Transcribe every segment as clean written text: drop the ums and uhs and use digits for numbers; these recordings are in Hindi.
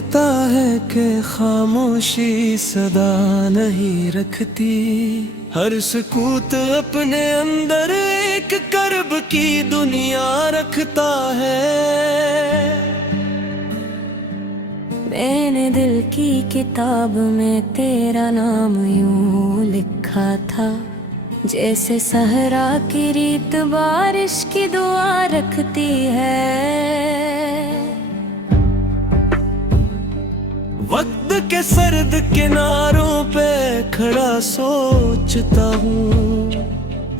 कहता है कि खामोशी सदा नहीं रखती, हर सुकूत अपने अंदर एक कर्ब की दुनिया रखता है। मैंने दिल की किताब में तेरा नाम यूं लिखा था, जैसे सहरा की रीत बारिश की दुआ रखती है। वक्त के सर्द किनारों पे खड़ा सोचता हूँ,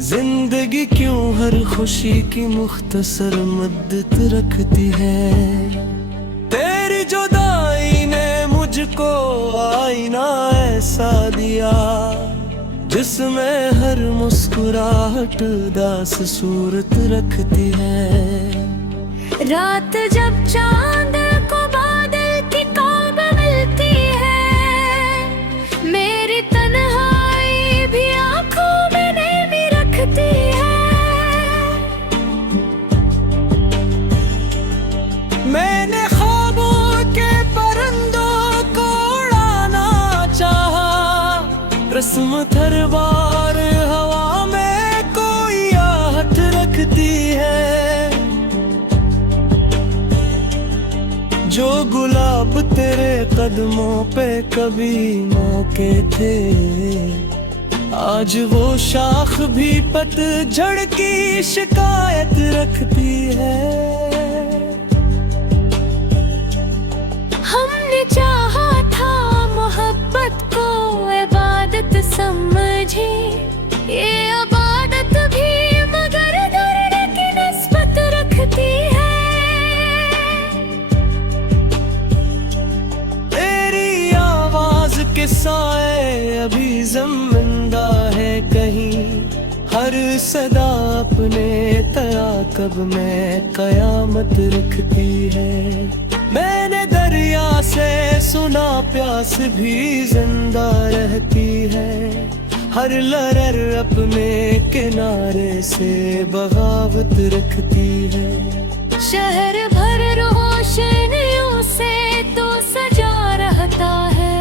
जिंदगी क्यों हर खुशी की मुख्तसर मद्दत रखती है। तेरी जुदाई ने मुझको आईना ऐसा दिया, जिसमें हर मुस्कुराहट दास सूरत रखती है। रात जब चांद को बादल की ताब मिलती है, मेरी तन्हाई भी आंखों में नेमी रखती है। मैंने ख्वाबों के परिंदों को उड़ाना चाहा, रस्म हर बार हवा में कोई आहट रखती है। जो गुलाब तेरे कदमों पे कभी मौके थे, आज वो शाख भी पतझड़ की शिकायत रखती है। हमने चाहा था मोहब्बत को इबादत समझे, ये इबादत भी मगर दर्द की निस्बत रखती है। तेरी आवाज के साए अभी ज़िंदा है कहीं, हर सदा अपने तयाकब में कयामत रखती है। मैंने दरिया से सुना प्यास भी जिंदा रहती है, हर लहर अपने किनारे से बगावत रखती है। शहर भर रोशनियों से तो सजा रहता है,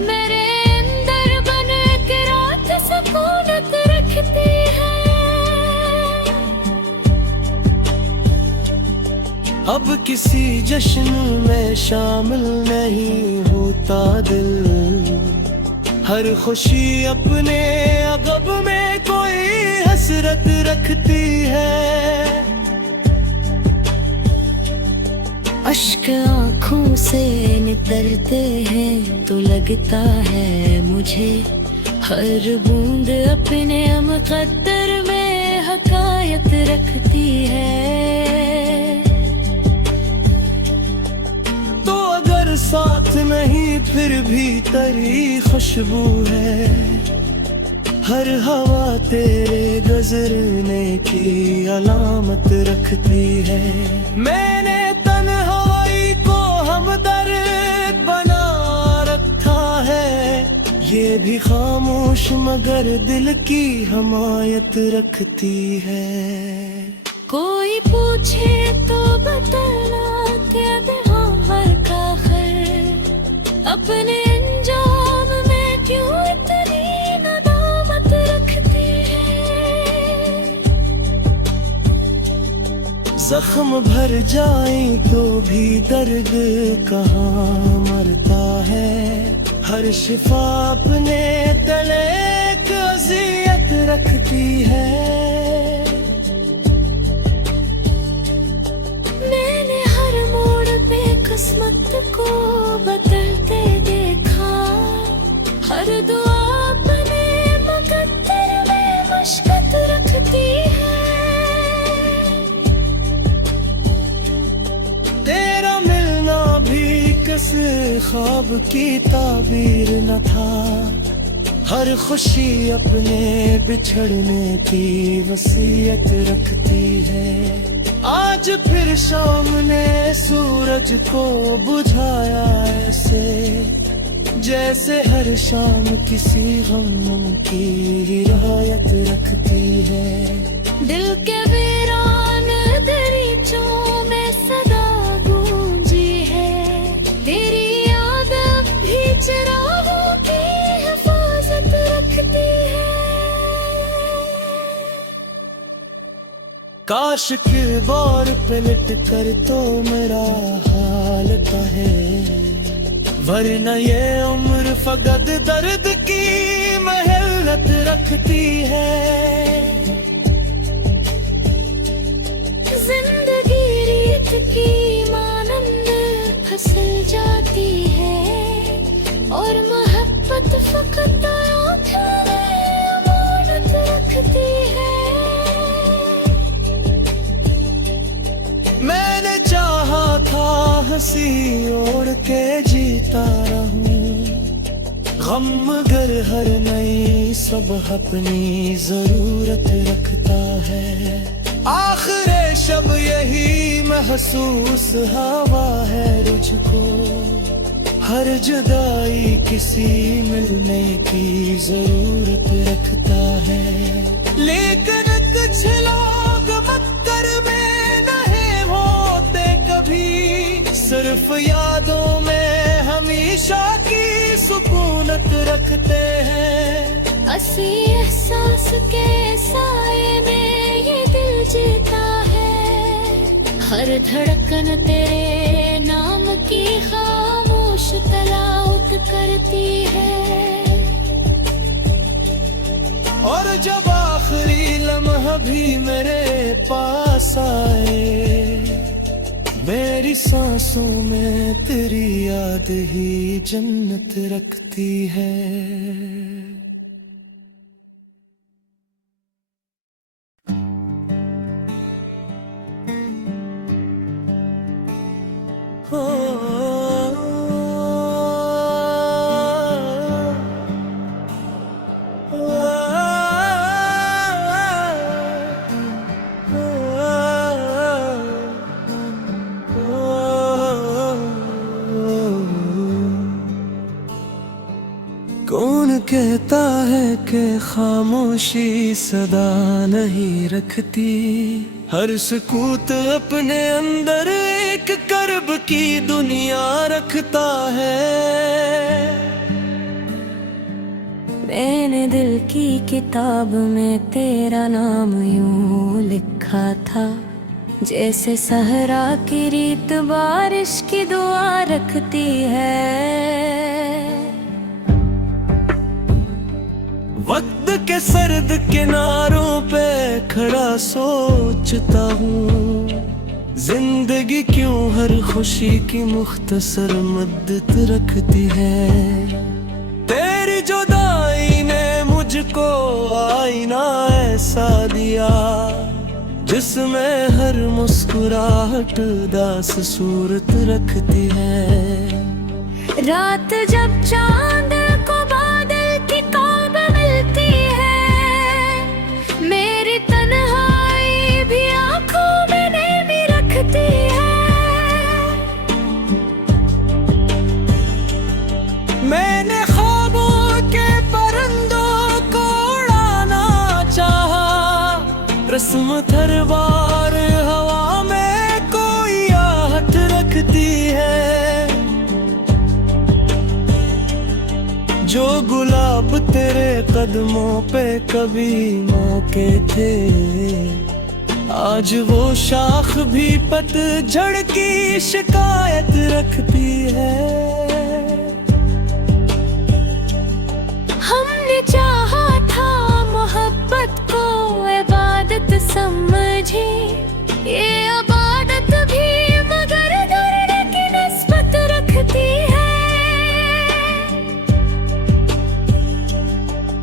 मेरे अंदर बन के रात सुकूनत रखती है। अब किसी जश्न में शामिल नहीं होता दिल, हर खुशी अपने अगब में कोई हसरत रखती है। अश्क आँखों से नितरते हैं तो लगता है मुझे, हर बूंद अपने मुकद्दर में हकायत रखती है। तो अगर साथ नहीं फिर भी तेरी खुशबू है, हर हवा तेरे गुजरने की अलामत रखती है। मैंने तन्हाई को हमदर्द बना रखा है, ये भी खामोश मगर दिल की हमायत रखती है। कोई पूछे तो बताना क्या हर का खैर, अपने अंजाम में क्यों इतनी नदामत रखती है। जख्म भर जाए तो भी दर्द कहाँ मरता है, हर शिफा अपने तले एक अज़ियत रखती है। मैंने हर मोड़ पे किस्मत को बदलते देखा, हर दुआ अपने मुकद्दर में मशक़त रखती है। तेरा मिलना भी किसी ख्वाब की ताबीर न था, हर खुशी अपने बिछड़ने की वसीयत रखती है। आज फिर शाम ने सूरज को बुझाया ऐसे, जैसे हर शाम किसी गम की रियायत रखती है। दिल के वीरान दरीचों में सदा गूंजी है, काश किरदार पे लिट कर तो मेरा हाल कहे, वरना ये उम्र फकत दर्द की महलत रखती है। जिंदगी रीत की मानंद फसल जाती है, और मोहब्बत फकत अमानत रखती है। मैंने चाहा था हंसी ओढ़ के जीता रहूं, गम मगर हर नई सुबह अपनी जरूरत रखता है। आखिर शब यही महसूस हवा है रुझको, हर जुदाई किसी मिलने की जरूरत रखता है। लेकिन कुछ लोग मक्कर में नहीं होते कभी, सिर्फ यादों में हमेशा की सुकूनत रखते हैं। असी एहसास के साए में ये दिल जीता है, हर धड़कन तेरे नाम की खामोश तलाउत करती है। और जब आखिरी लम्हा भी मेरे पास आए, मेरी सांसों में तेरी याद ही जन्नत रखती है। कौन कहता है कि खामोशी सदा नहीं रखती, हर सुकूत अपने अंदर एक कर्ब की दुनिया रखता है। मैंने दिल की किताब में तेरा नाम यूं लिखा था, जैसे सहरा की रीत बारिश की दुआ रखती है। वक्त के सर्द किनारों पे खड़ा सोचता हूँ, जिंदगी क्यों हर खुशी की मुख्तसर मद्दत रखती है। तेरी जुदाई ने मुझको आईना ऐसा दिया, जिसमें हर मुस्कुराहट उदास सूरत रखती है। रात जब चांद को बादल की काब मिलती है, मेरी तन्हाई भी आंखों में नमी रखती है। मैंने ख्वाबों के परिंदों को उड़ाना चाहा, रस्म हर बार हवा में कोई आहट रखती है। जो गुलाब तेरे कदमों पे कभी मौके थे, आज वो शाख भी पतझड़ की शिकायत रखती है। हमने चाहा था मोहब्बत को इबादत समझी, ये इबादत भी मगर धरने की निस्बत रखती है।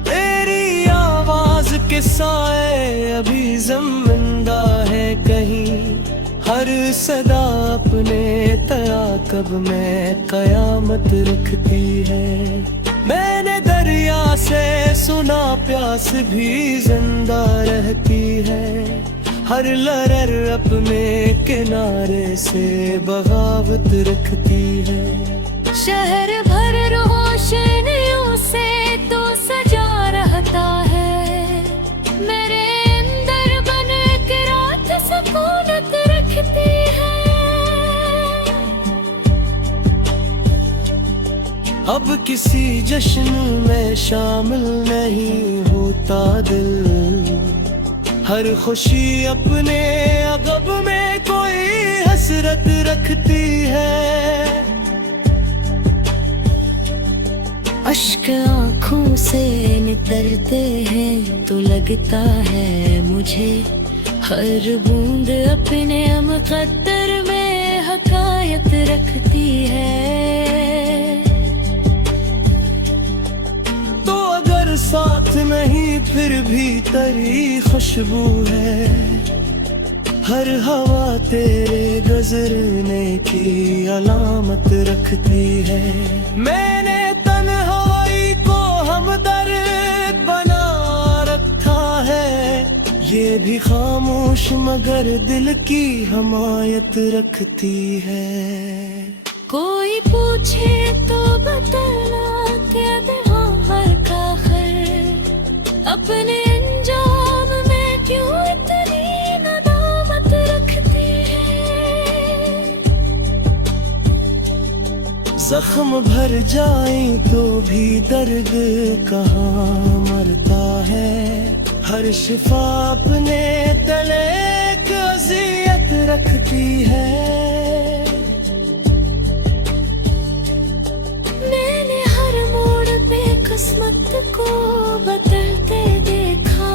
तेरी आवाज के साए अभी ज़िंदा है कहीं, हर सदा अपने तयाकब में कयामत रखती है। मैंने दरिया से सुना प्यास भी जिंदा रहती है, हर लहर अपने किनारे से बगावत रखती है। शहर भर रोशनियों से तो सजा रहता है, मेरे अंदर बन के रात सुकूनत रखती है। अब किसी जश्न में शामिल नहीं होता दिल, हर खुशी अपने अगब में कोई हसरत रखती है। अश्क आँखों से नितरते हैं तो लगता है मुझे हर बूंद अपने मुकद्दर में हकायत रखती है। तो अगर साथ नहीं फिर भी तेरी खुशबू है, हर हवा तेरे गुजरने की अलामत रखती है। मैंने तन्हाई को हमदर्द बना रखा है, ये भी खामोश मगर दिल की हमायत रखती है। कोई पूछे तो बताना क्या दे हर का खैर, अपने अंजाम में क्यों इतनी नदामत रखती है। जख्म भर जाए तो भी दर्द कहाँ मरता है, हर शिफा अपने तले एक अज़ियत रखती है। मैंने हर मोड़ पे किस्मत को बदलते देखा,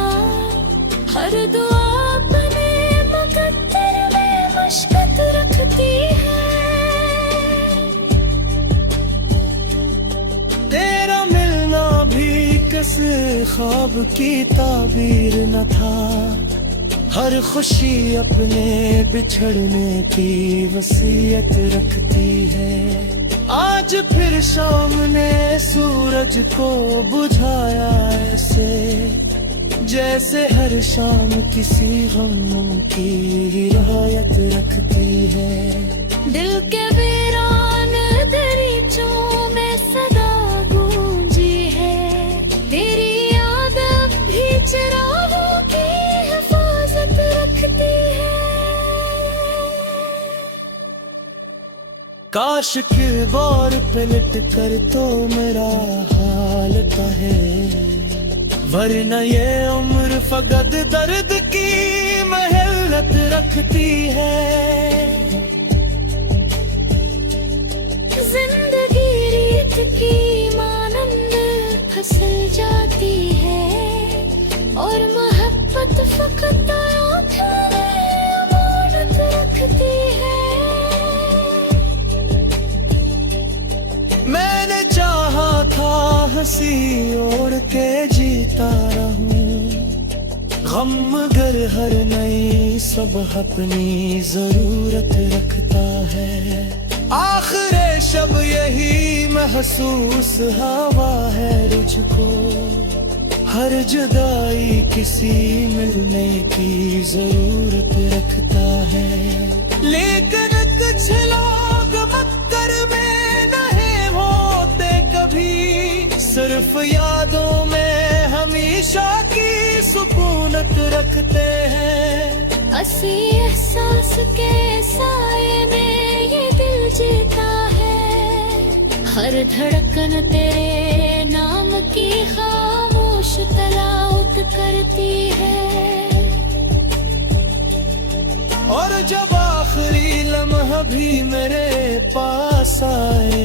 हर दुआ अपने मुकद्दर में मशक़त रखती है। तेरा मिलना भी किसी ख्वाब की ताबीर न था, हर खुशी अपने बिछड़ने की वसीयत रखती है। आज फिर शाम ने सूरज को बुझाया ऐसे, जैसे हर शाम किसी गम की रियायत रखती है। दिल के वीरान दरीचों में सदा गूंजी है, तेरी याद अब भी चिरागों की हिफाजत रखती है। काश किरदार पे लिट कर तो मेरा हाल कहे, वरना ये उम्र फकत दर्द की महलत रखती है। जिंदगी रीत की मानंद फसल जाती है, और मोहब्बत फकत आँखों में अमानत रखती है। मैंने चाहा था हंसी ओढ़ के जीता रहूं, गम मगर हर नई सुबह अपनी जरूरत रखता है। आखिर शब यही महसूस हवा है रुझको, हर जुदाई किसी मिलने की जरूरत रखता है। लेकिन कुछ लोग मक्कर में नहीं होते कभी, सिर्फ यादों में हमेशा की सुकूनत रखते हैं। असी एहसास के साए में ये दिल जीता है, हर धड़कन तेरे नाम की खामोश तलावत करती है। और जब आखिरी लम्हा भी मेरे पास आए,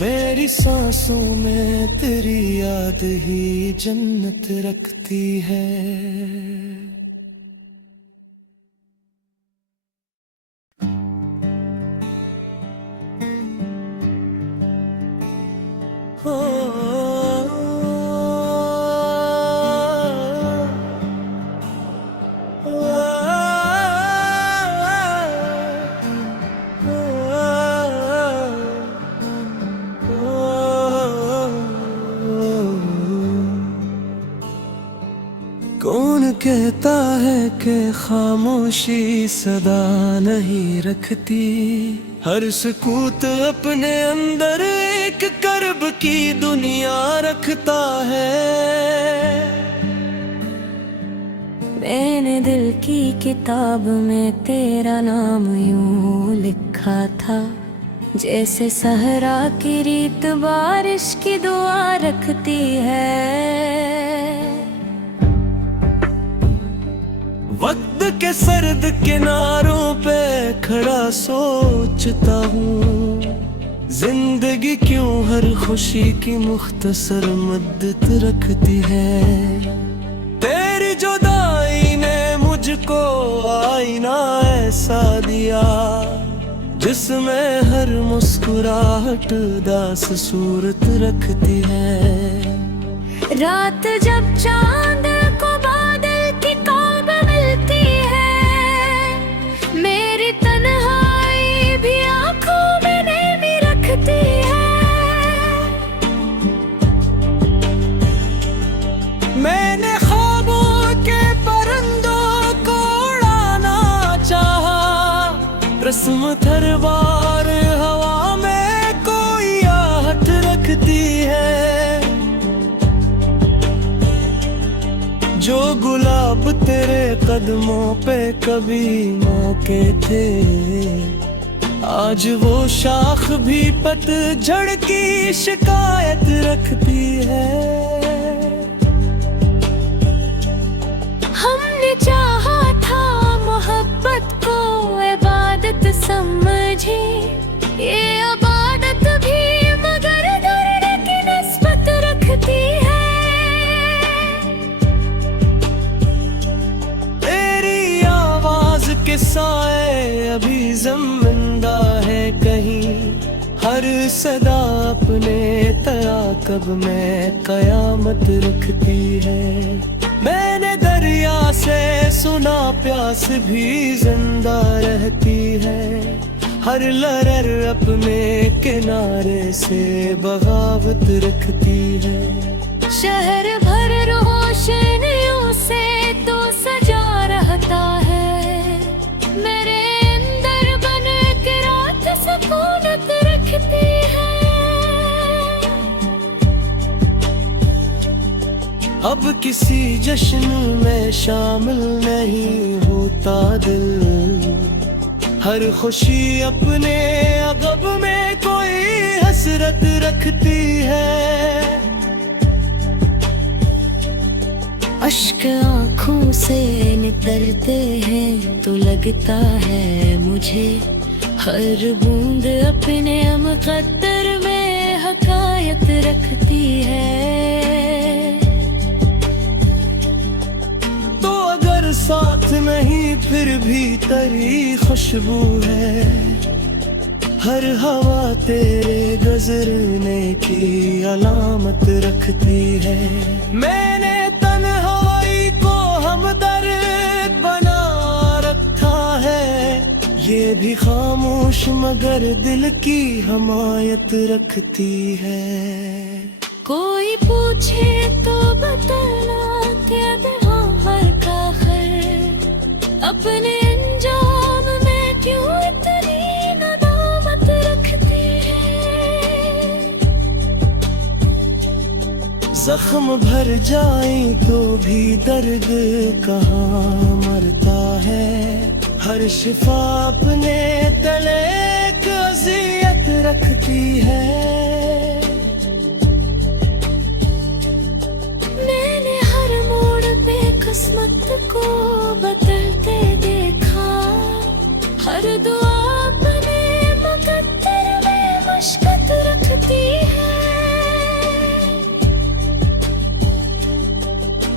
मेरी सांसों में तेरी याद ही जन्नत रखती है। कौन कहता है कि खामोशी सदा नहीं रखती, हर सुकूत अपने अंदर एक कर्ब की दुनिया रखता है। मैंने दिल की किताब में तेरा नाम यूं लिखा था, जैसे सहरा की रीत बारिश की दुआ रखती है। के सर्द किनारों पे खड़ा सोचता हूँ, जिंदगी क्यों हर खुशी की मुख्तसर मुद्दत रखती है। तेरी जुदाई ने मुझको आईना ऐसा दिया, जिसमें हर मुस्कुराहट दास सूरत रखती है। रात जब चांद को बादल की काब मिलती है, मेरी तन्हाई भी आंखों में नमी रखती है। मैंने ख्वाबों के परिंदों को उड़ाना चाहा, रस्म थरवार हवा में कोई आहट रखती है। जो गुलाब तेरे कदमों पे कभी मौके थे, आज वो शाख भी पतझड़ की शिकायत रखती है। हमने चाहा था मोहब्बत को इबादत समझी, ये इबादत भी मगर दर्द की निस्बत रखती है। के साए अभी ज़िंदा है कहीं, हर सदा अपने तआक़ब में कयामत रखती है। मैंने दरिया से सुना प्यास भी जिंदा रहती है, हर लहर अपने किनारे से बगावत रखती है। शहर भर रोशनियों से तो सजा रहता है, मेरे अंदर बन के रात सुकूनत रखती है। अब किसी जश्न में शामिल नहीं होता दिल, हर खुशी अपने अगब में कोई हसरत रखती है। अश्क आँखों से नितरते हैं तो लगता है मुझे, हर बूंद अपने मुक़द्दर में हकायत रखती है। तो अगर साथ नहीं फिर भी तेरी खुशबू है, हर हवा तेरे गुजरने की अलामत रखती है। मैंने तन्हाई को हमदर्द बना रखा है, ये भी खामोश मगर दिल की हमायत रखती है। कोई पूछे तो बताना क्या हर का खैर, अपने अंजाम में क्यों इतनी नदामत रखती है। जख्म भर जाए तो भी दर्द कहाँ मरता है, हर शिफा अपने तले एक अज़ियत रखती है। मैंने हर मोड़ पे किस्मत को बदलते देखा, हर दुआ अपने मुक़द्दर में मशक़त रखती है।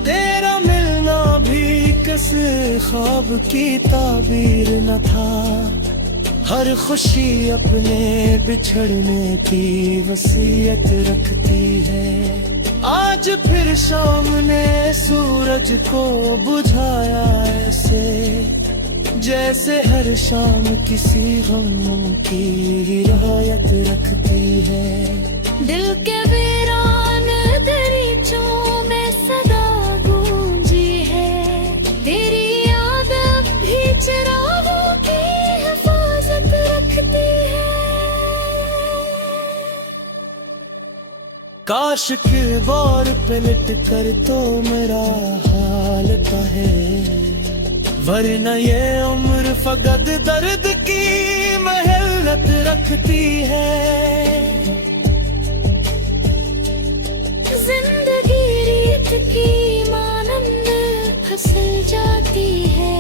तेरा मिलना भी किस ख्वाब की ताबीर न था, हर खुशी अपने बिछड़ने की वसीयत रखती है। आज फिर शाम ने सूरज को बुझाया ऐसे, जैसे हर शाम किसी गम की रियायत रखती है। दिल के वीरान दरीचों में सदा गूंजी है, तेरी याद भी चिरागों की हिफाजत रखती है। काश किरदार पे लिट कर तो मेरा हाल कहे, वरना ये उम्र फकत दर्द की महलत रखती है। जिंदगी रीत की मानंद फिसल जाती है,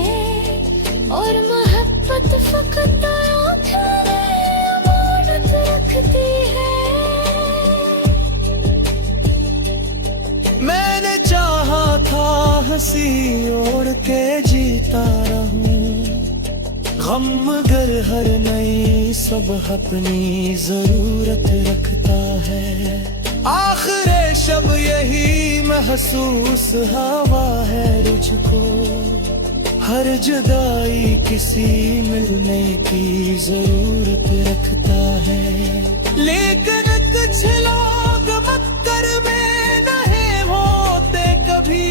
मैंने चाहा था हंसी ओढ़ के जीता रहूं, गम मगर हर नई सुबह अपनी जरूरत रखता है। आखिर शब यही महसूस हवा है रुझको, हर जुदाई किसी मिलने की जरूरत रखता है। लेकिन कुछ लोग मक्कर में नहीं होते कभी,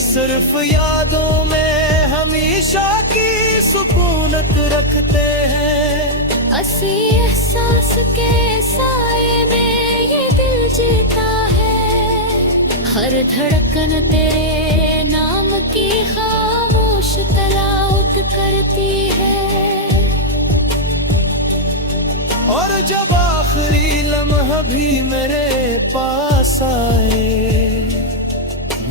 सिर्फ यादों में हमेशा की सुकूनत रखते हैं। असी एहसास के साए में ये दिल जीता है, हर धड़कन तेरे नाम की खामोश तलावत करती है। और जब आखिरी लम्हा भी मेरे पास आए,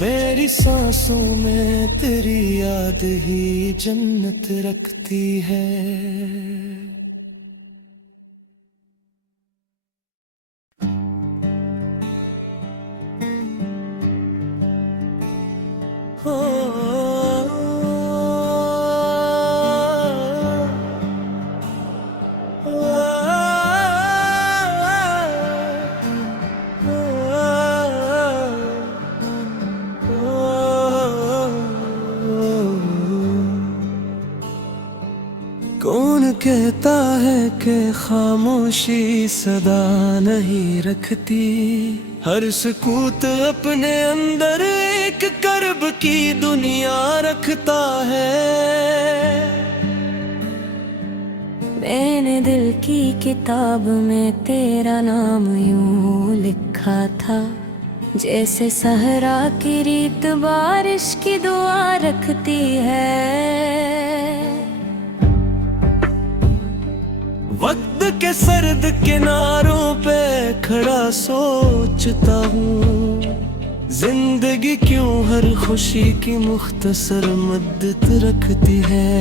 मेरी सांसों में तेरी याद ही जन्नत रखती है। कौन कहता है कि खामोशी सदा नहीं रखती, हर सुकूत अपने अंदर एक कर्ब की दुनिया रखता है। मैंने दिल की किताब में तेरा नाम यूं लिखा था, जैसे सहरा की रीत बारिश की दुआ रखती है। वक्त के सर्द किनारों पे खड़ा सोचता हूँ, जिंदगी क्यों हर खुशी की मुख्तसर मद्दत रखती है।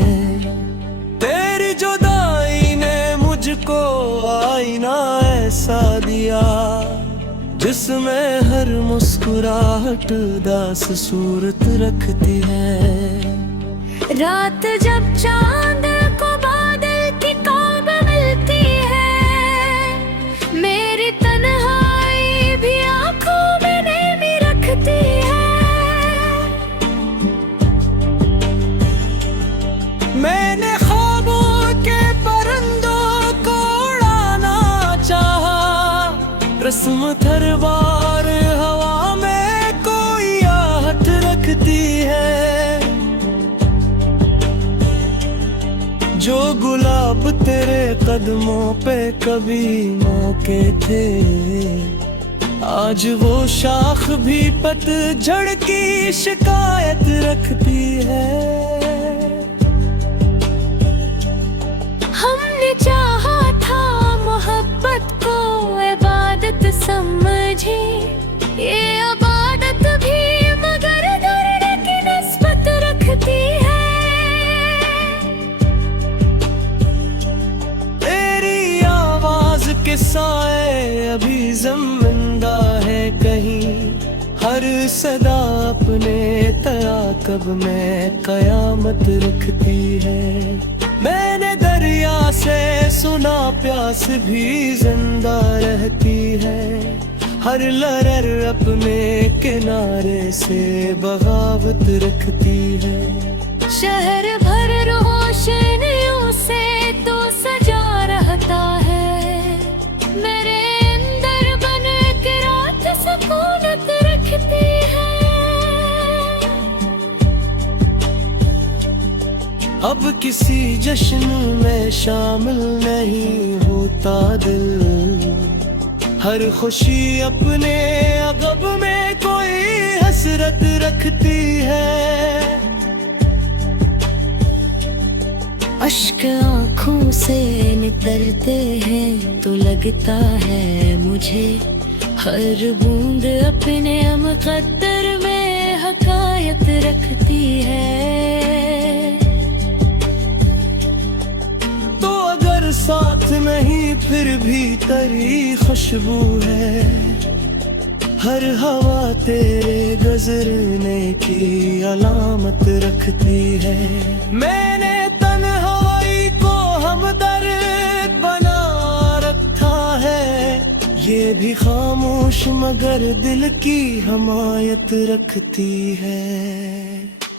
तेरी जुदाई ने मुझको आईना ऐसा दिया, जिसमें हर मुस्कुराहट उदास सूरत रखती है। रात जब चांद को बादल की काब मिलती है, मेरी तन्हाई भी आंखों में नेमी रखती है। मैंने ख्वाबों के परिंदों को उड़ाना चाहा, रस्म हर बार हवा में कोई आहट रखती है। जो गुलाब तेरे कदमों पे कभी मौके थे, आज वो शाख भी पतझड़ की शिकायत रखती है। हमने चाहा था मोहब्बत को इबादत समझे, ये इबादत भी मगर दर्द की निस्बत रखती है। तेरी आवाज के साए अभी ज़िंदा है कहीं, हर सदा अपने तराकब में कयामत रखती है। मैंने दरिया से सुना प्यास भी जिंदा रहती है, हर लहर अपने किनारे से बगावत रखती है। शहर भर रोशनियों से तो सजा रहता है, मेरे अंदर बन के रात सुकूनत रखती है। अब किसी जश्न में शामिल नहीं होता दिल, हर खुशी अपने अगब में कोई हसरत रखती है। अश्क आँखों से नितरते हैं तो लगता है मुझे, हर बूंद अपने मुकद्दर में हकायत रखती है। तो अगर साथ नहीं फिर भी तेरी खुशबू है, हर हवा तेरे गुजरने की अलामत रखती है। मैंने तन्हाई को हमदर्द बना रखा है, ये भी खामोश मगर दिल की हमायत रखती है।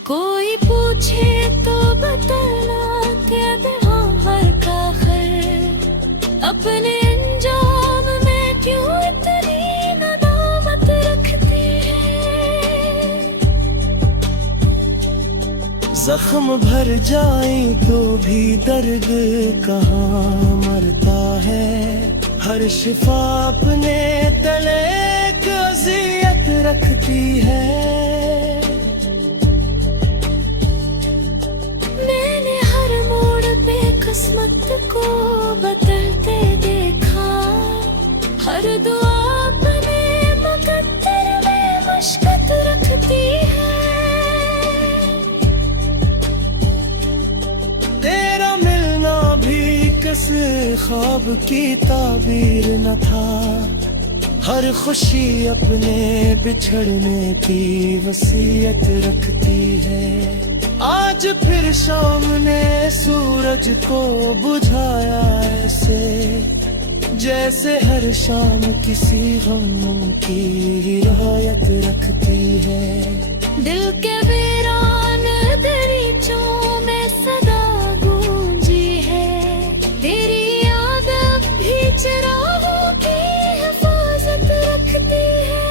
कोई पूछे तो बतला के दे हाँ हर का खैर, अपने अंजाम में क्यों इतनी नदामत रखती है। जख्म भर जाए तो भी दर्द कहाँ मरता है, हर शिफा अपने तले एक अज़ियत रखती है। मैंने हर मोड़ पे किस्मत को बदलते देखा, हर दुआ अपने मुकद्दर में मशक़त रखती है। तेरा मिलना भी किसी ख्वाब की ताबीर न था, हर खुशी अपने बिछड़ने की वसीयत रखती है। आज फिर शाम ने सूरज को बुझाया ऐसे, जैसे हर शाम किसी गम की रियायत रखती है। दिल के वीरान दरीचों में सदा गूंजी है, तेरी याद अब भी चिरागों की हिफाजत रखती है।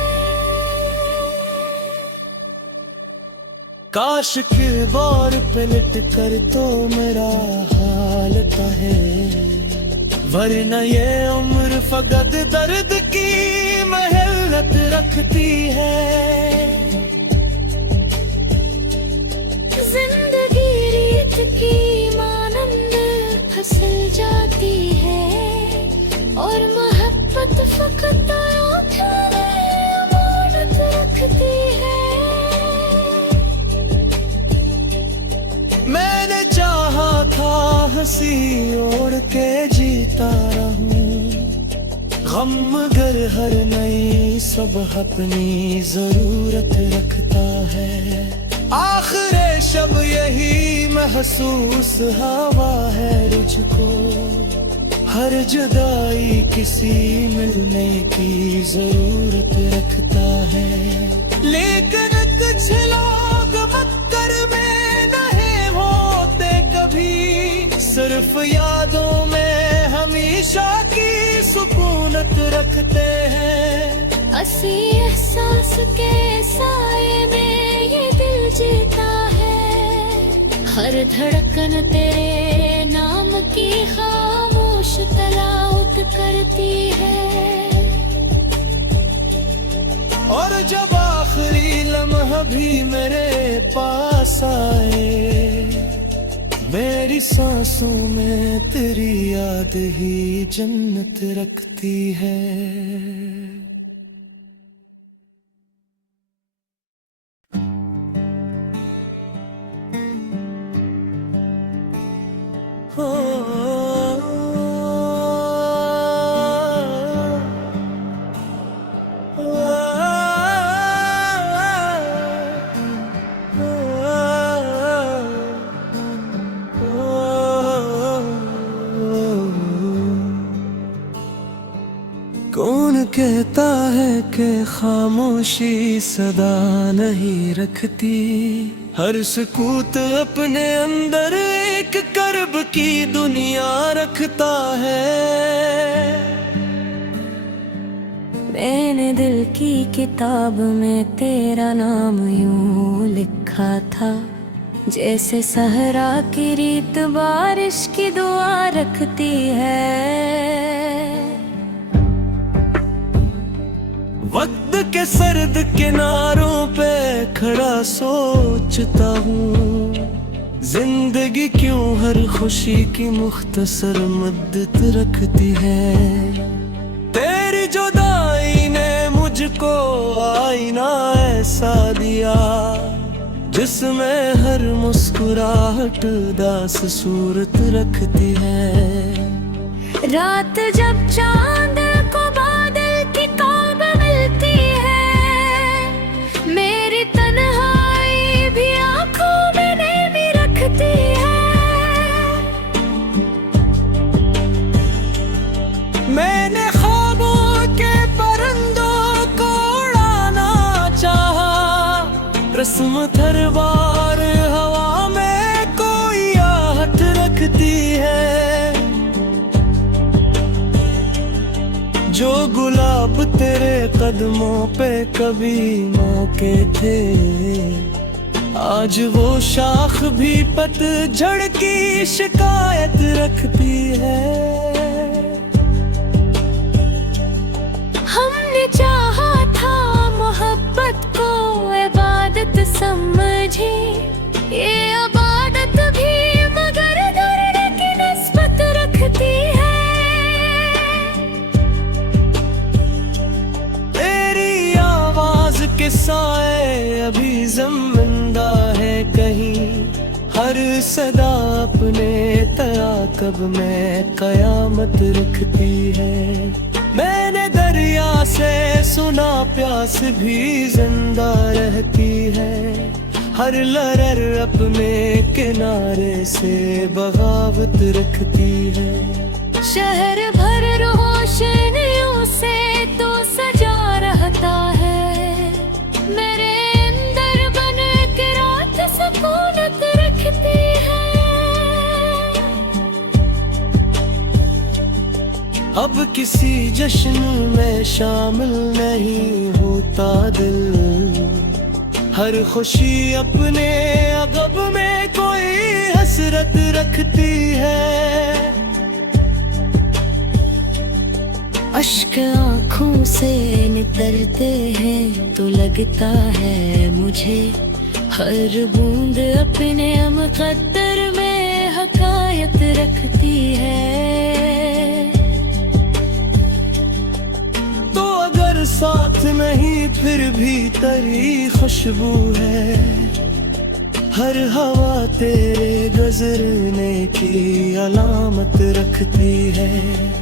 काश किरदार पे लिट कर तो मेरा हाल कहे, वरना ये उम्र फकत दर्द की मेहनत रखती है। जिंदगी रीत की मानंद फसल जाती है, और मोहब्बत फकत आँखों में अमानत रखती है। मैंने चाहा था हंसी ओढ़ के जीता रहूं, गम मगर हर नई सुबह अपनी जरूरत रखता है। आखिर शब यही महसूस हवा है रुझको, हर जुदाई किसी मिलने की जरूरत रखता है। लेकिन कुछ लोग मक्कर में नहीं होते कभी, सिर्फ यादों में हमेशा की सुकूनत रखते हैं। असी एहसास के साए में ये दिल जीता है, हर धड़कन तेरे नाम की खामोश तलाउत करती है। और जब आखिरी लम्हा भी मेरे पास आए, मेरी सांसों में तेरी याद ही जन्नत रखती है। कौन कहता है कि खामोशी सदा नहीं रखती, हर सुकूत अपने अंदर एक कर्ब की दुनिया रखता है। मैंने दिल की किताब में तेरा नाम यूं लिखा था, जैसे सहरा की रीत बारिश की दुआ रखती है। वक्त के सर्द किनारों पे खड़ा सोचता हूँ, जिंदगी क्यों हर खुशी की मुख्तसर मद्दत रखती है। तेरी जुदाई ने मुझको आईना ऐसा दिया, जिसमें हर मुस्कुराहट उदास सूरत रखती है। रात जब चांद को बादल की ताब मिलती है, रस्म थरवार हवा में कोई आहट रखती है। जो गुलाब तेरे कदमों पे कभी मौके थे, आज वो शाख भी पतझड़ की शिकायत रखती है। हमने चाहा था मोहब्बत को इबादत समझी, ये इबादत भी मगर धरने की निस्बत रखती है। तेरी आवाज के साए अभी ज़िंदा है कहीं, हर सदा अपने तआक़ुब में कयामत रखती है। मैंने दरिया से सुना प्यास भी जिंदा रहती है, हर लहर अपने किनारे से बगावत रखती है। शहर भर रोशनियों से तो सजा रहता है, मेरे अंदर बन के रात सुकूनत रखती है। अब किसी जश्न में शामिल नहीं होता दिल, हर खुशी अपने अगब में कोई हसरत रखती है। अश्क आँखों से नितरते हैं तो लगता है मुझे, हर बूंद अपने मुक़द्दर में हकायत रखती है। तो अगर साथ नहीं फिर भी तेरी खुशबू है, हर हवा तेरे गुजरने की अलामत रखती है।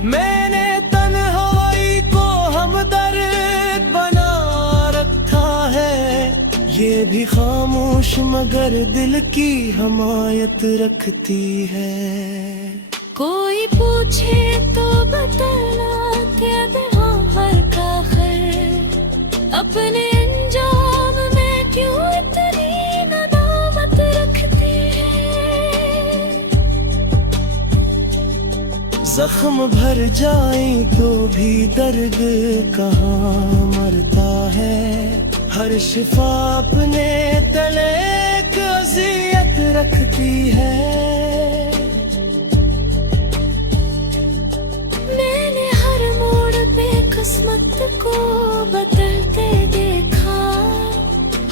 मैंने तन्हाई को हमदर्द बना रखा है, ये भी खामोश मगर दिल की हमायत रखती है। कोई पूछे तो बतला क्या हर का खैर, अपने अंजाम में क्यों इतनी नदामत रखती है। जख्म भर जाए तो भी दर्द कहाँ मरता है, हर शिफा अपने तले एक अज़ियत रखती है। मैंने हर मोड़ पे किस्मत को बदलते देखा,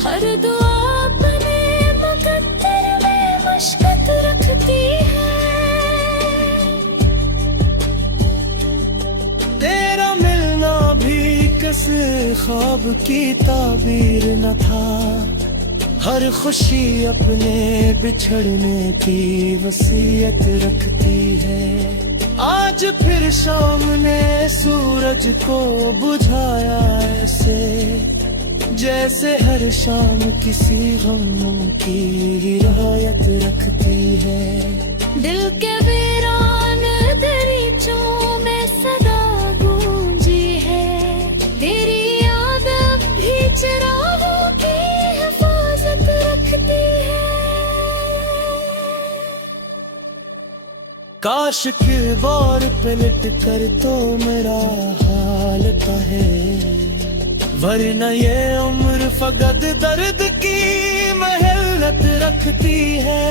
हर दुआ अपने मुक़द्दर में मशक़त रखती है। तेरा मिलना भी किसी ख्वाब की ताबीर न था, हर खुशी अपने बिछड़ने की वसीयत रखती है। आज फिर शाम ने सूरज को बुझाया ऐसे, जैसे हर शाम किसी गम की रियायत रखती है। दिल के वीरान दरीचों में सदा गूंजी है, तेरी याद अब भी चिरागों की हिफाजत रखती है। काश किरदार पे लिट कर तो मेरा हाल कहे, वरना ये उम्र फकत दर्द की महलत रखती है।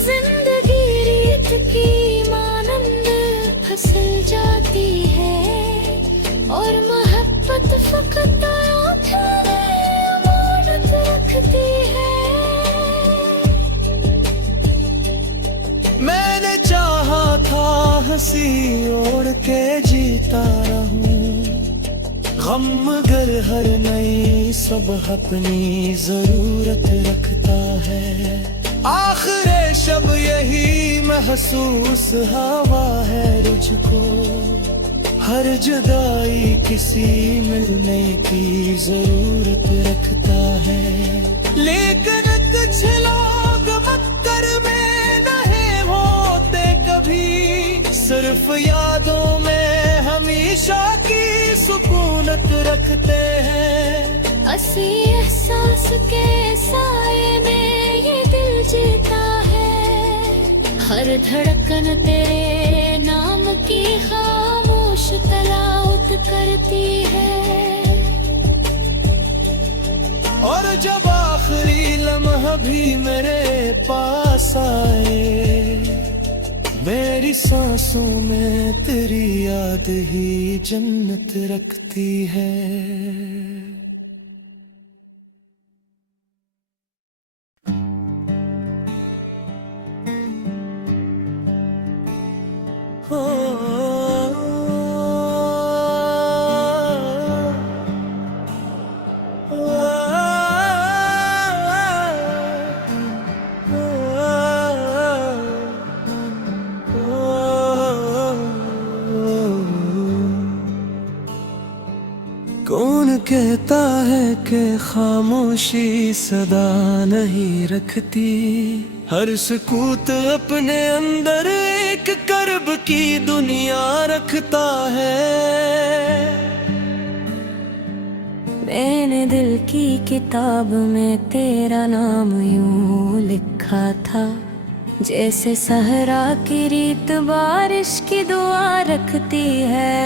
जिंदगी रीत की मानंद फसल जाती है, और मोहब्बत फकत अमानत रखती है। मैंने चाहा था हंसी ओढ़ के जीता रहूं, गम मगर हर नई सुबह अपनी जरूरत रखता है। आखिर शब यही महसूस हवा है रुझको, हर जुदाई किसी मिलने की जरूरत रखता है। लेकिन कुछ लोग मक्कर में नहीं होते कभी, सिर्फ यादों में हम हमेशा की सुकूनत रखते हैं। असी एहसास के साए में ये दिल जीता है, हर धड़कन तेरे नाम की खामोश तलावत करती है। और जब आखिरी लम्हा भी मेरे पास आए, मेरी सांसों में तेरी याद ही जन्नत रखती है। कौन कहता है कि खामोशी सदा नहीं रखती, हर सुकूत अपने अंदर एक कर्ब की दुनिया रखता है। मैंने दिल की किताब में तेरा नाम यूं लिखा था, जैसे सहरा की रीत बारिश की दुआ रखती है।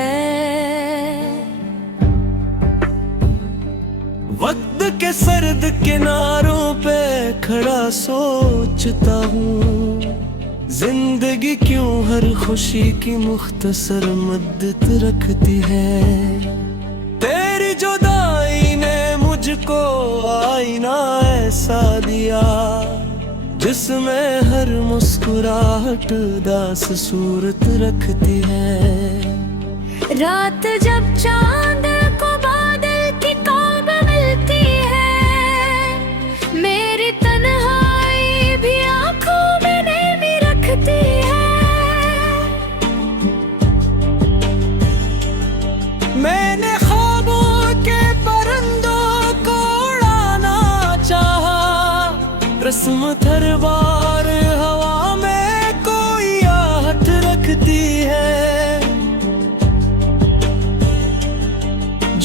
वक्त के सर्द किनारों पे खड़ा सोचता हूँ, जिंदगी क्यों हर खुशी की मुख्तसर मद्दत रखती है। तेरी जुदाई ने मुझको आईना ऐसा दिया, जिसमें हर मुस्कुराहट दास सूरत रखती है। रात जब चांद को बादल की काब मिलती है, मेरी तन्हाई भी आंखों में नमी रखती है। मैंने ख्वाबों के परिंदों को उड़ाना चाहा, रस्म हर बार हवा में कोई आहट रखती है।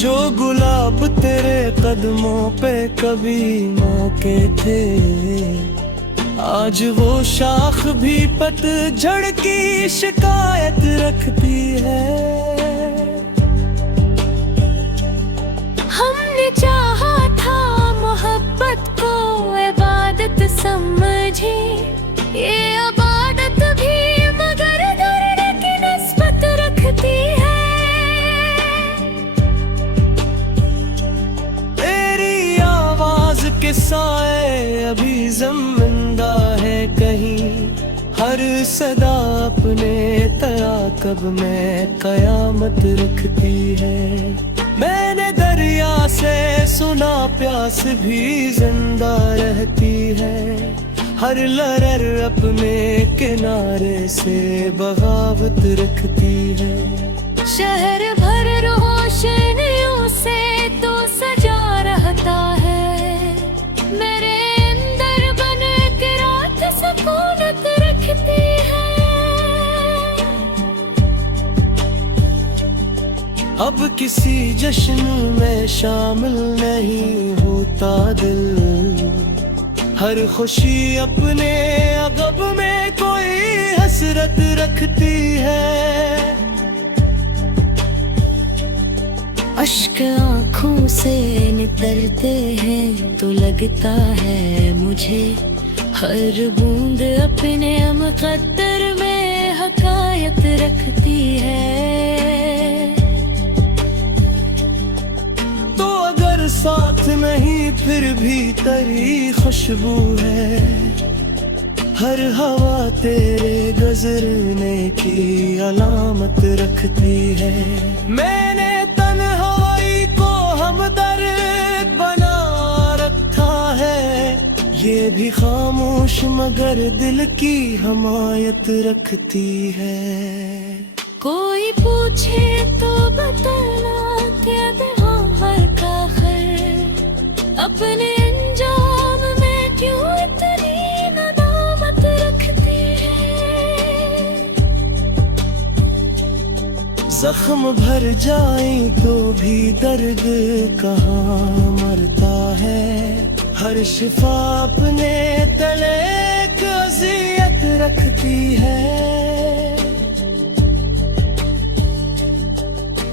जो गुलाब तेरे कदमों पे कभी मौके थे, आज वो शाख भी पतझड़ की शिकायत रखती है। हमने चाहा था मोहब्बत को इबादत समझी, ये इबादत भी मगर दर्द की निस्बत रखती है। के साए अभी ज़िंदा है कहीं, हर सदा अपने तयाकब में कयामत रखती है। मैंने दरिया से सुना प्यास भी जिंदा रहती है, हर लहर अपने किनारे से बगावत रखती है। शहर भर रोशनियों से तो सजा रहता है, मेरे अंदर बन के रात सुकूनत रखती है। अब किसी जश्न में शामिल नहीं होता दिल, हर खुशी अपने अगब में कोई हसरत रखती है। अश्क आँखों से नितरते हैं तो लगता है मुझे, हर बूंद अपने मुकद्दर में हकायत रखती है। तो अगर साथ नहीं फिर भी तेरी खुशबू है, हर हवा तेरे गुजरने की अलामत रखती है। मैंने तन्हाई को हमदर्द बना रखा है, ये भी खामोश मगर दिल की हमायत रखती है। कोई पूछे तो बताना क्या हर का खैर, अपने अंजाम में क्यों इतनी जख्म भर जाए तो भी दर्द कहाँ मरता है। हर शिफा अपने तले एक अज़ियत रखती है।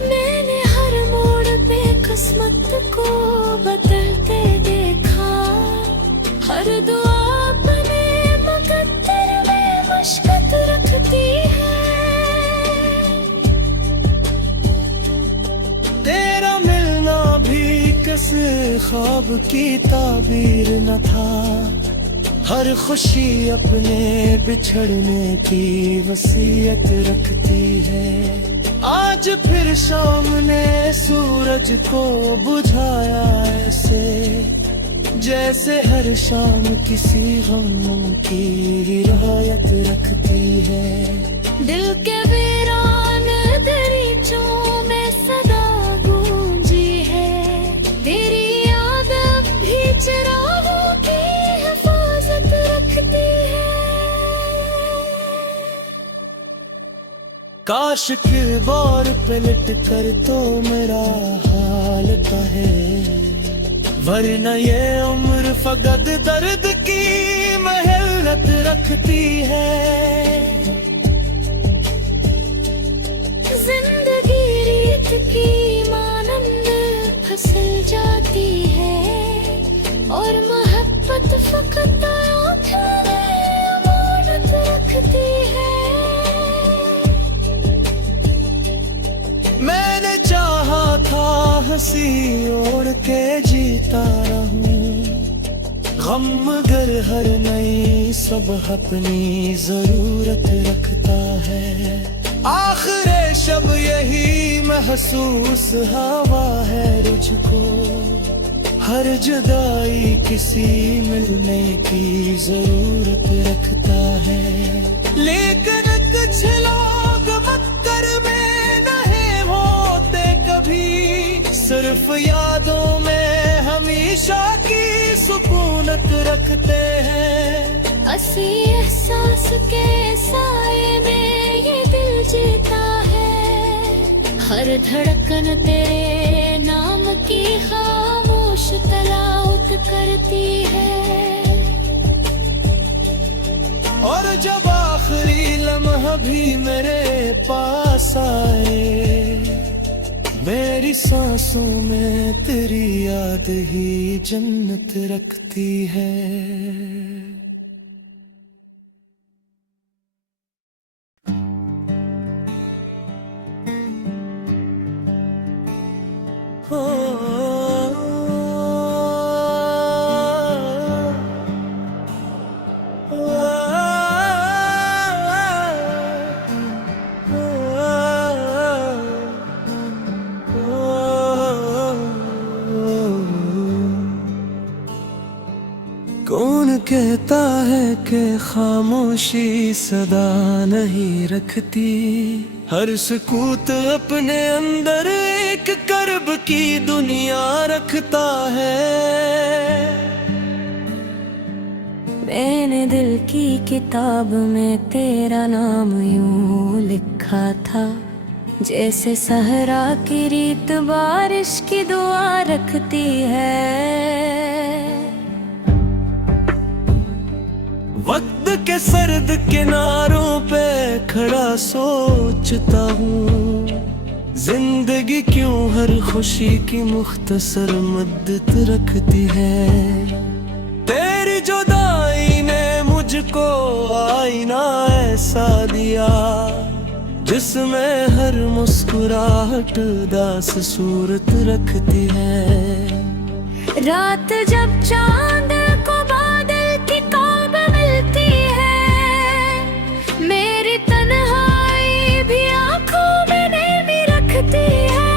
मैंने हर मोड़ पे किस्मत को बदलते देखा। हर दुआ अपने मुकद्दर में मशक़त रखती है। तेरा मिलना भी किस ख्वाब की ताबीर न था। हर खुशी अपने बिछड़ने की वसीयत रखती है। आज फिर शाम ने सूरज को बुझाया ऐसे, जैसे हर शाम किसी गम की रियायत रखती है। दिल के वीरान दरीचों में सदा गूंजी है। तेरी याद अब भी चिरागों की हिफाजत रखती है। काश किरदार पे लिट कर तो मेरा हाल कहे, वरना ये उम्र फकत दर्द की महलत रखती है। जिंदगी रीत की मानंद फिसल जाती है, और मोहब्बत फकत आँखों में अमानत रखती है। मैंने चाहा था हंसी ओढ़ के जीता रहूं, गम मगर हर नई सुबह अपनी जरूरत रखता है। आखिर शब यही महसूस हवा है रुझको, हर जुदाई किसी मिलने की जरूरत रखता है। लेकिन कुछ लोग मक्कर में नहीं होते कभी, सिर्फ यादों में हमेशा की सुकूनत रखते हैं। असी एहसास के साए में ये दिल जीता है। हर धड़कन तेरे नाम की खामोश तलावत करती है। और जब आखिरी लम्हा भी मेरे पास आए, मेरी सांसों में तेरी याद ही जन्नत रखती है। कौन कहता है कि खामोशी सदा नहीं रखती, हर सुकूत अपने अंदर एक कर्ब की दुनिया रखता है। मैंने दिल की किताब में तेरा नाम यूं लिखा था, जैसे सहरा की रीत बारिश की दुआ रखती है। वक्त के सर्द किनारों पे खड़ा सोचता हूँ, जिंदगी क्यों हर खुशी की मुख्तसर मद्दत रखती है। तेरी जुदाई ने मुझको आईना ऐसा दिया, जिसमें हर मुस्कुराहट उदास सूरत रखती है। रात जब चांद को बादल की काब मिलती है, मेरी तन्हाई भी आंखों में नमी रखती है।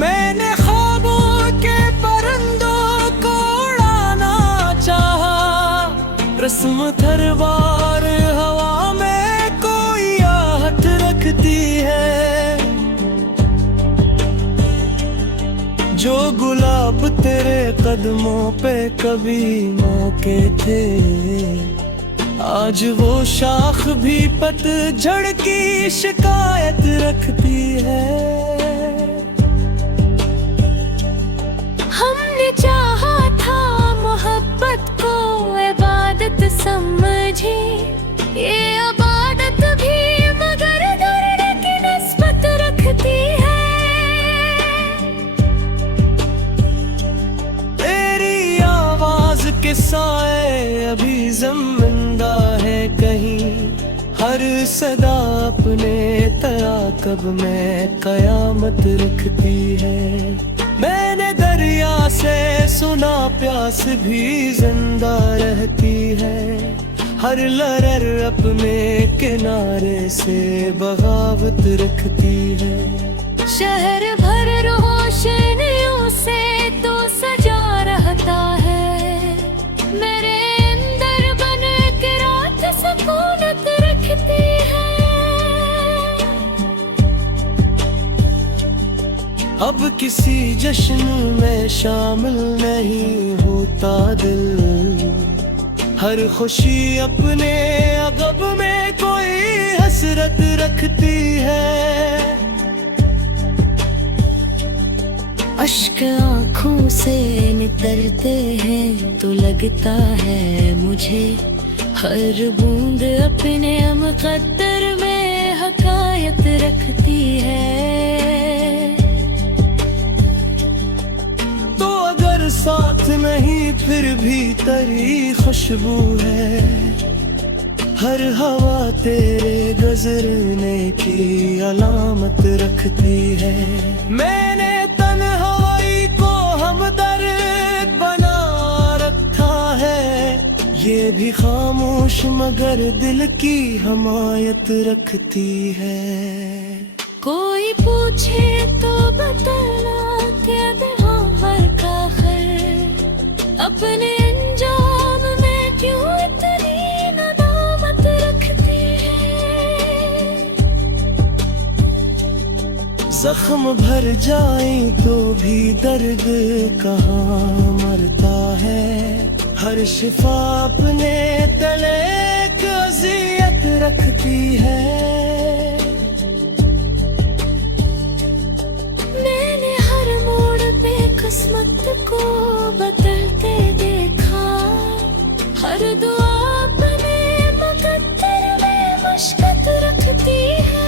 मैंने ख्वाबों के परिंदों को उड़ाना चाहा, रस्म हर बार हवा में कोई आहट रखती है। जो गुलाब तेरे कदमों पे कभी मौके थे, आज वो शाख भी पतझड़ की शिकायत रखती है। हमने चाहा था मोहब्बत को इबादत समझे, ये इबादत भी मगर दर्द की निस्बत रखती है। तेरी आवाज के साए अभी ज़िंदा है कहीं, हर सदा अपने तआक़ुब में कयामत रखती है। मैंने दरिया से सुना प्यास भी जिंदा रहती है, हर लहर अपने किनारे से बगावत रखती है। शहर भर रोशनियों से तो सजा रहता है, मेरे अंदर बन के रात सुकूनत रखती है। अब किसी जश्न में शामिल नहीं होता दिल, हर खुशी अपने अगब में कोई हसरत रखती है। अश्क आँखों से नितरते हैं तो लगता है मुझे, हर बूंद अपने मुक़द्दर में हकायत रखती है। साथ नहीं फिर भी तेरी खुशबू है, हर हवा तेरे गुजरने की अलामत रखती है। मैंने तन्हाई को हमदर्द बना रखा है, ये भी खामोश मगर दिल की हमायत रखती है। कोई पूछे तो बतला क्या दे हर का अपने अंजाम में क्यों इतनी नदामत रखती है। जख्म भर जाए तो भी दर्द कहाँ मरता है, हर शिफा अपने तले एक अज़ियत रखती है। मैंने हर मोड़ पे किस्मत को बदलते देखा, हर दुआ अपने मुक़द्दर में मशक़त रखती है।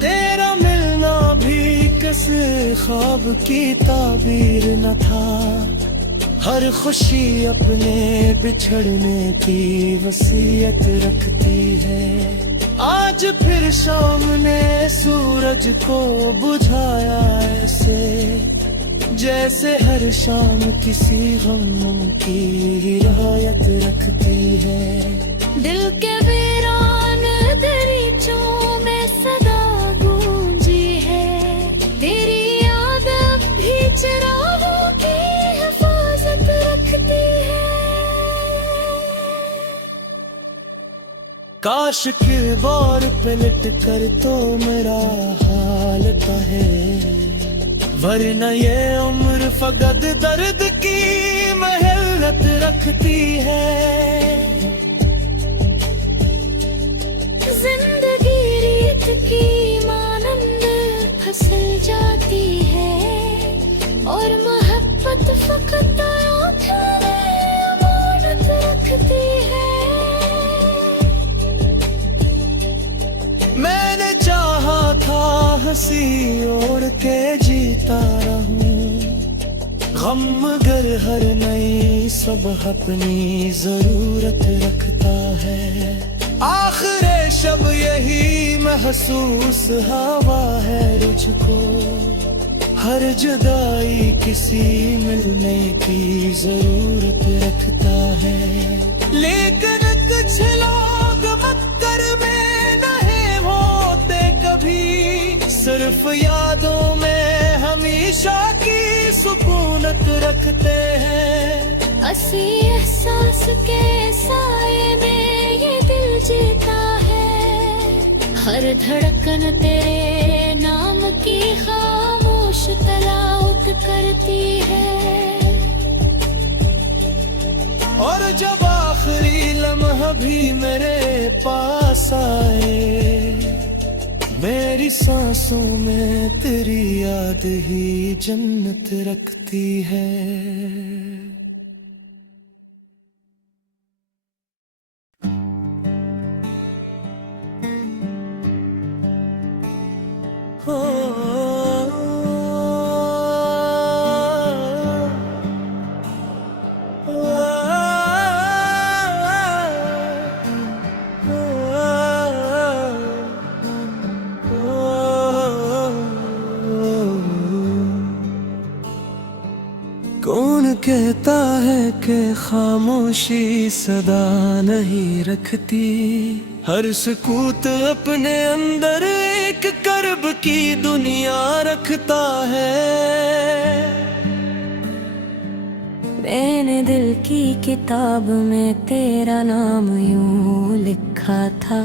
तेरा मिलना भी किसी ख्वाब की ताबीर न था, हर खुशी अपने बिछड़ने की वसीयत रखती है। आज फिर शाम ने सूरज को बुझाया ऐसे, जैसे हर शाम किसी गम की रियायत रखती है। दिल के वीरान दरीचों में सदा गूंजी है, तेरी याद अब भी चिरागों की हिफाजत रखती है। काश किरदार पे लिट कर तो मेरा हाल कहे, वरना ये उम्र फकत दर्द की मेहनत रखती है। जिंदगी रीत की मानंद फसल जाती है, और मोहब्बत फकत आँखों में अमानत रखती है। मैंने चाहा था हंसी ओढ़ के जीता रहूं, गम मगर हर नई सुबह अपनी जरूरत रखता है। आखिर शब यही महसूस हवा है रुझको, हर जुदाई किसी मिलने की जरूरत रखता है। लेकिन कुछ लोग मक्कर में नहीं होते कभी, सिर्फ यादों में हमेशा की सुकूनत रखते हैं। असी एहसास के साए में ये दिल जीता है, हर धड़कन तेरे नाम की खामोश तलाउत करती है। और जब आखिरी लम्हा भी मेरे पास आए, मेरी सांसों में तेरी याद ही जन्नत रखती है। कौन कहता है कि खामोशी सदा नहीं रखती, हर सुकूत अपने अंदर एक कर्ब की दुनिया रखता है। मैंने दिल की किताब में तेरा नाम यूं लिखा था,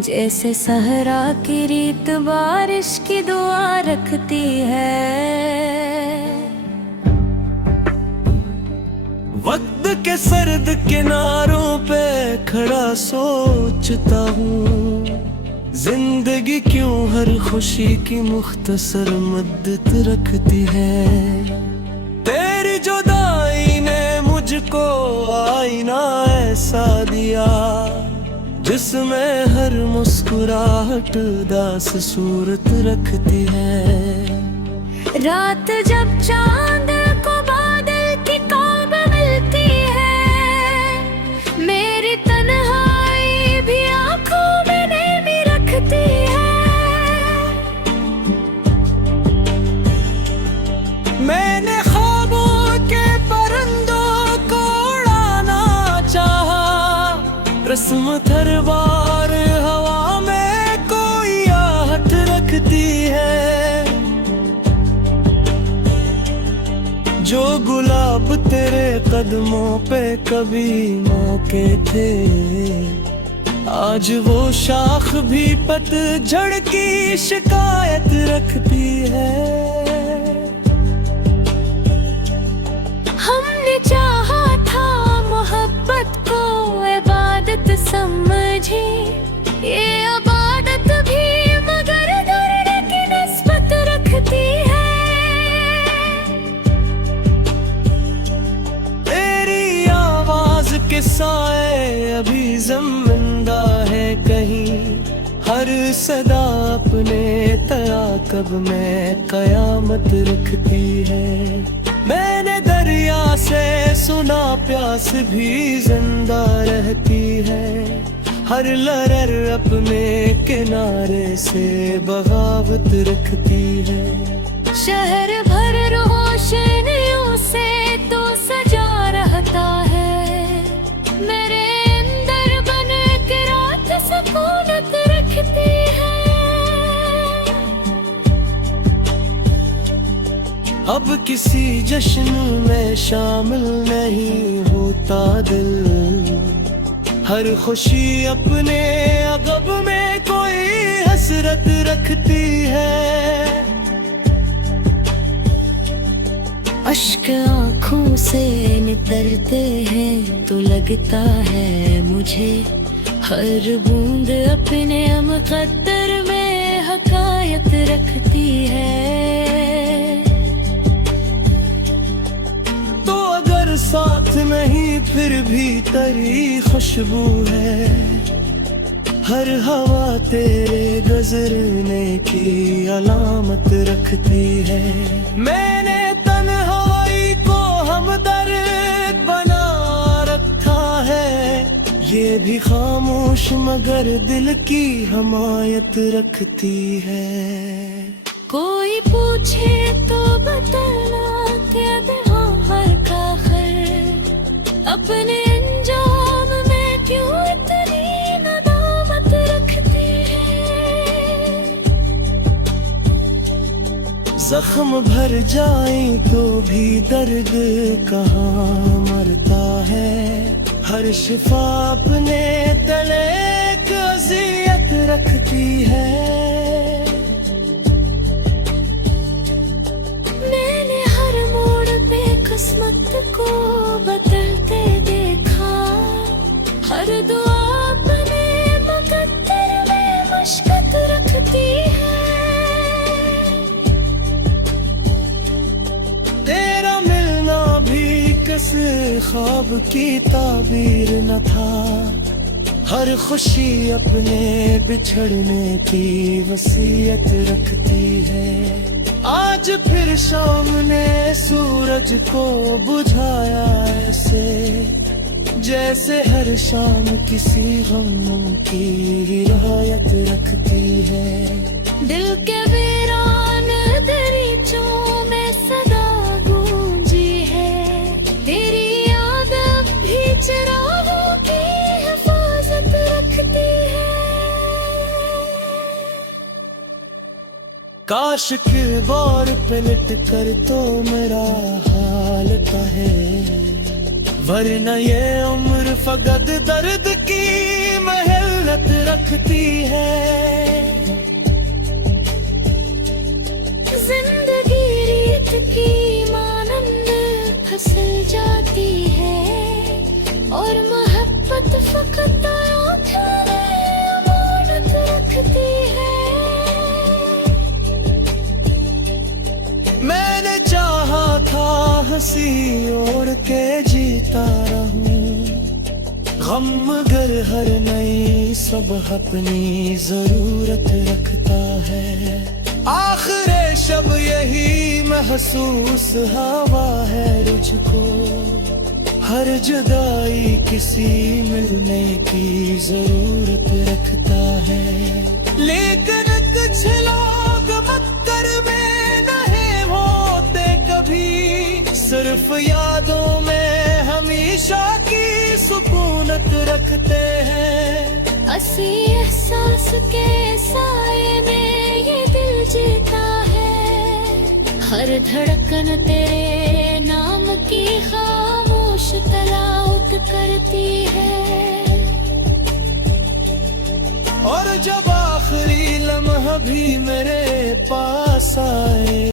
जैसे सहरा की रीत बारिश की दुआ रखती है। वक्त के सर्द किनारों पे खड़ा सोचता हूँ, जिंदगी क्यों हर खुशी की मुख्तसर मद्दत रखती है। तेरी जुदाई ने मुझको आईना ऐसा दिया, जिसमें हर मुस्कुराहट उदास सूरत रखती है। रात जब चांद को बादल की काब मिलती है, मेरी तन्हाई भी आंखों में नमी रखती है। मैंने ख्वाबों के परिंदों को उड़ाना चाहा, रस्म हर बार हवा में कोई आहट रखती है। जो गुलाब तेरे कदमों पे कभी मौके थे, आज वो शाख भी पतझड़ की शिकायत रखती है। हमने चाहा था मोहब्बत को इबादत समझी, ये इबादत भी मगर दर्द की निस्बत रखती है। तेरी आवाज के साए अभी ज़िंदा है कहीं, हर सदा अपने तआक़ुब में कयामत रखती है। मैंने दरिया से सुना प्यास भी जिंदा रहती है, हर लहर अपने किनारे से बगावत रखती है। शहर भर रोशनियों से तो सजा रहता है, मेरे अंदर बन के रात सुकूनत रखती है। अब किसी जश्न में शामिल नहीं होता दिल, हर खुशी अपने अगब में कोई हसरत रखती है। अश्क आँखों से नितरते हैं तो लगता है मुझे, हर बूंद अपने मुक़द्दर में हकायत रखती है। तो अगर साथ नहीं फिर भी तेरी खुशबू है, हर हवा तेरे गुजरने की अलामत रखती है। मैंने तन्हाई को हमदर्द बना रखा है, ये भी खामोश मगर दिल की हमायत रखती है। कोई पूछे तो बताना क्या हर का खैर, अपने अंजाम में क्यों इतनी नदामत रखती है। जख्म भर जाए तो भी दर्द कहाँ मरता है, हर शिफा अपने तले एक अज़ियत रखती है। मैंने हर मोड़ पे किस्मत को बदलते देखा ख्वाब की ताबीर न था, हर खुशी अपने बिछड़ने की वसीयत रखती है। आज फिर शाम ने सूरज को बुझाया ऐसे, जैसे हर शाम किसी गम की रियायत रखती है। दिल के वीरान दरीचों में सदा गूंजी है, तेरी याद अब भी चिरागों की हिफाजत रखती है। काश किरदार पे लिट कर तो मेरा हाल कहे, वरना ये उम्र फकत दर्द की मेहनत रखती है। जिंदगी रीत की मानंद फसल जाती है, और मोहब्बत फकत अमानत रखती है। मैंने चाहा था हंसी ओढ़ के जीता रहूं, गम मगर हर नई सुबह अपनी जरूरत रखता है। आखिर शब यही महसूस हवा है रुझको, हर जुदाई किसी मिलने की जरूरत रखता है। लेकिन कुछ लोग मक्कर में नहीं होते कभी, सिर्फ यादों में हमेशा की सुकूनत रखते हैं। असी एहसास के साए में ये दिल जीता है, हर धड़कन तेरे नाम की खामोश तलावत करती है। और जब आखिरी लम्हा भी मेरे पास आए,